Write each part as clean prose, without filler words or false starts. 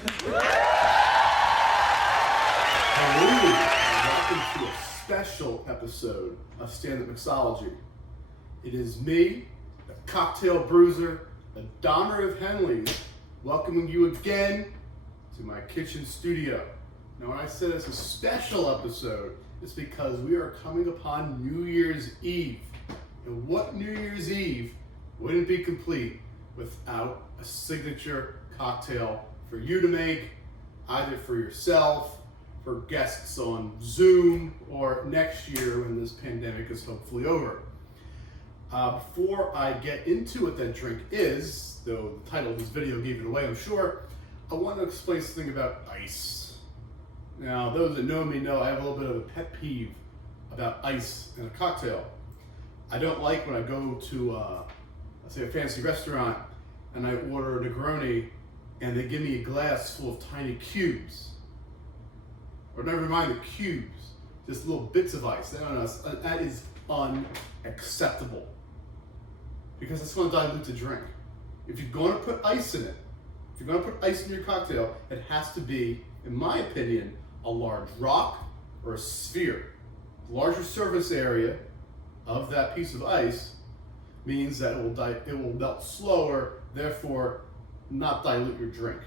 Hello, and welcome to a special episode of Stand-Up Mixology. It is me, the cocktail bruiser, the Donner of Henley's, welcoming you again to my kitchen studio. Now, when I said it's a special episode, it's because we are coming upon New Year's Eve. And what New Year's Eve wouldn't be complete without a signature cocktail for you to make, either for yourself, for guests on Zoom, or next year when this pandemic is hopefully over. Before I get into what that drink is, though the title of this video gave it away, I'm sure, I want to explain something about ice. Now, those that know me know I have a little bit of a pet peeve about ice in a cocktail. I don't like when I go to, let's say, a fancy restaurant and I order a Negroni and they give me a glass full of tiny cubes. Or never mind the cubes, just little bits of ice. That is unacceptable. Because it's going to dilute the drink. If you're going to put ice in it, if you're going to put ice in your cocktail, it has to be, in my opinion, a large rock or a sphere. The larger surface area of that piece of ice means that it will melt slower, therefore not dilute your drink.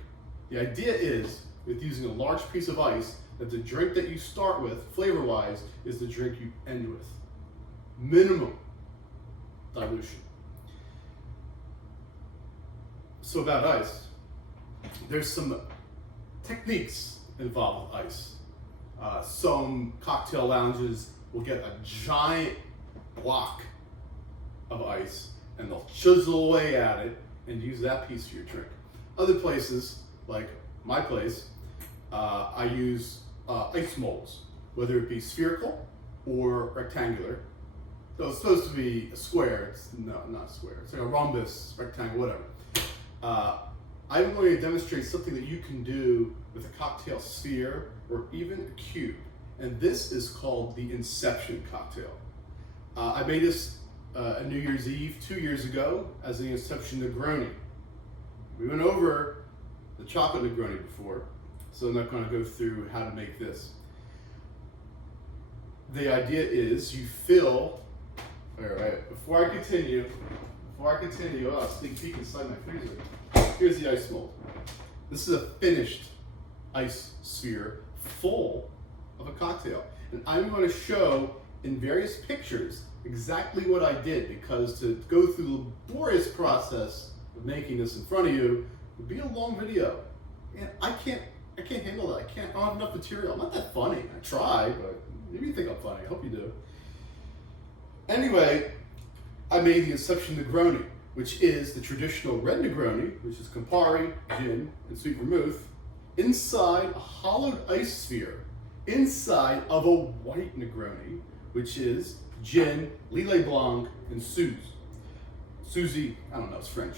The idea is, with using a large piece of ice, that the drink that you start with, flavor-wise, is the drink you end with. Minimum dilution. So about ice, there's some techniques involved with ice. Some cocktail lounges will get a giant block of ice and they'll chisel away at it and use that piece for your drink. Other places, like my place, I use ice molds, whether it be spherical or rectangular. So it's supposed to be a square. It's not a square. It's like a rhombus, rectangle, whatever. I'm going to demonstrate something that you can do with a cocktail sphere or even a cube. And this is called the Inception cocktail. I made this a New Year's Eve 2 years ago as the Inception Negroni. We went over the chocolate Negroni before, so I'm not going to go through how to make this. The idea is you fill, all right, before I continue, I'll sneak peek inside my freezer. Here's the ice mold. This is a finished ice sphere full of a cocktail. And I'm going to show in various pictures exactly what I did, because to go through the laborious process of making this in front of you would be a long video. And I can't handle that. I don't have enough material. I'm not that funny. I try, but maybe you think I'm funny. I hope you do. Anyway, I made the Inception Negroni, which is the traditional red Negroni, which is Campari, gin, and sweet vermouth, inside a hollowed ice sphere, inside of a white Negroni, which is gin, Lillet Blanc, and Suzy, I don't know, it's French.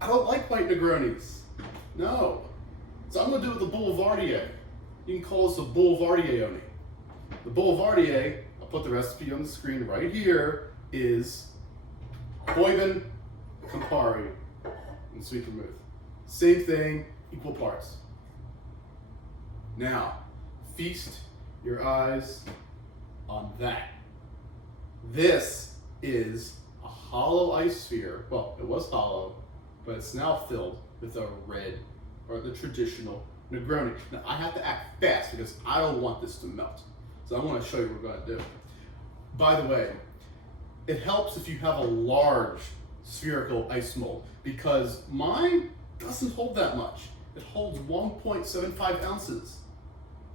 I don't like white Negronis. No. So I'm going to do it with the Boulevardier. You can call this a Boulevardier. The Boulevardier, I'll put the recipe on the screen right here, is Boivin, Campari, and sweet vermouth. Same thing, equal parts. Now, feast your eyes on that. This is a hollow ice sphere. Well, it was hollow, but it's now filled with a red, or the traditional Negroni. Now, I have to act fast because I don't want this to melt. So I want to show you what we're going to do. By the way, it helps if you have a large spherical ice mold, because mine doesn't hold that much. It holds 1.75 ounces.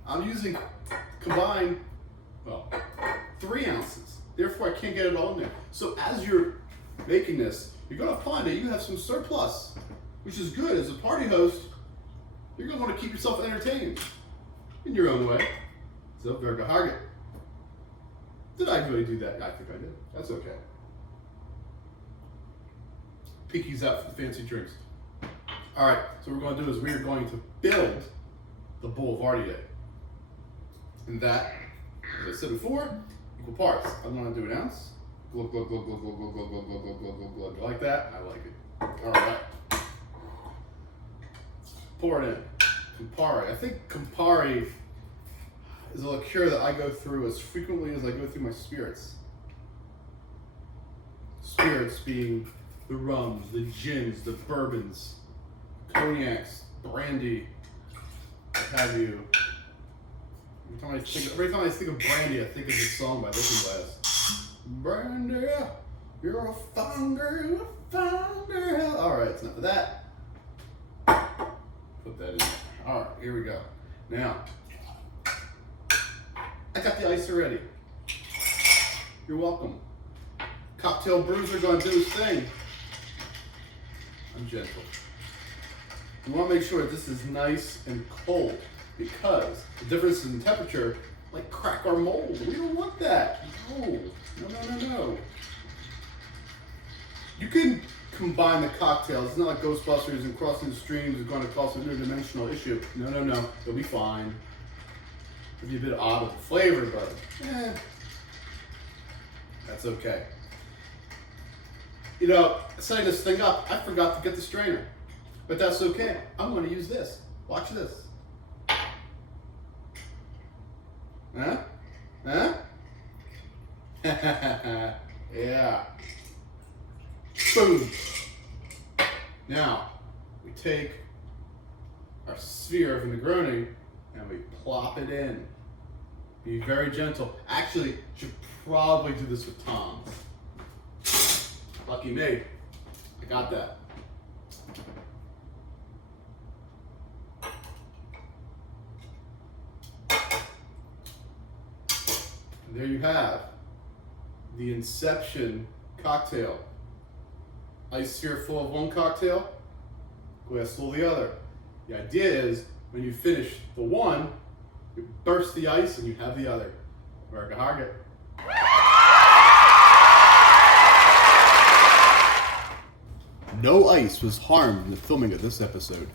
I'm using combined, 3 ounces. Therefore, I can't get it all in there. So as you're making this, you're going to find that you have some surplus, which is good. As a party host, you're going to want to keep yourself entertained in your own way. So, very good. Did I really do that? I think I did. That's okay. Pinkies out for the fancy drinks. All right, so what we're going to do is we're going to build the Boulevardier. And that, as I said before, equal parts. I'm going to do an ounce. Glug, glug, glug, glug, glug, glug, glug, glug, glug, glug, glug, glug, glug. You like that? I like it. All right. pour it in. Campari. I think Campari is a liqueur that I go through as frequently as I go through my spirits. Spirits being the rums, the gins, the bourbons, cognacs, brandy, what have you. Every time I think of brandy, I think of this song by Looking Glass. Brandy, you're a fine girl, a fine girl. All right, it's enough of that. Put that in there. All right, here we go. Now, I got the ice already. You're welcome. Cocktail Bruiser gonna do his thing. I'm gentle. You want to make sure this is nice and cold because the difference in temperature like crack our mold. We don't want that. No. You can combine the cocktails. It's not like Ghostbusters and Crossing the Streams is going to cause a interdimensional issue. No. It'll be fine. It'll be a bit odd with the flavor, but that's okay. You know, setting this thing up, I forgot to get the strainer. But that's okay. I'm going to use this. Watch this. Huh? Yeah. Boom. Now, we take our sphere of Negroni and we plop it in. Be very gentle. Actually, should probably do this with tongs. Lucky me. I got that. And there you have the Inception cocktail. Ice sphere full of one cocktail, glass full of the other. The idea is when you finish the one, you burst the ice and you have the other. Verga. No ice was harmed in the filming of this episode.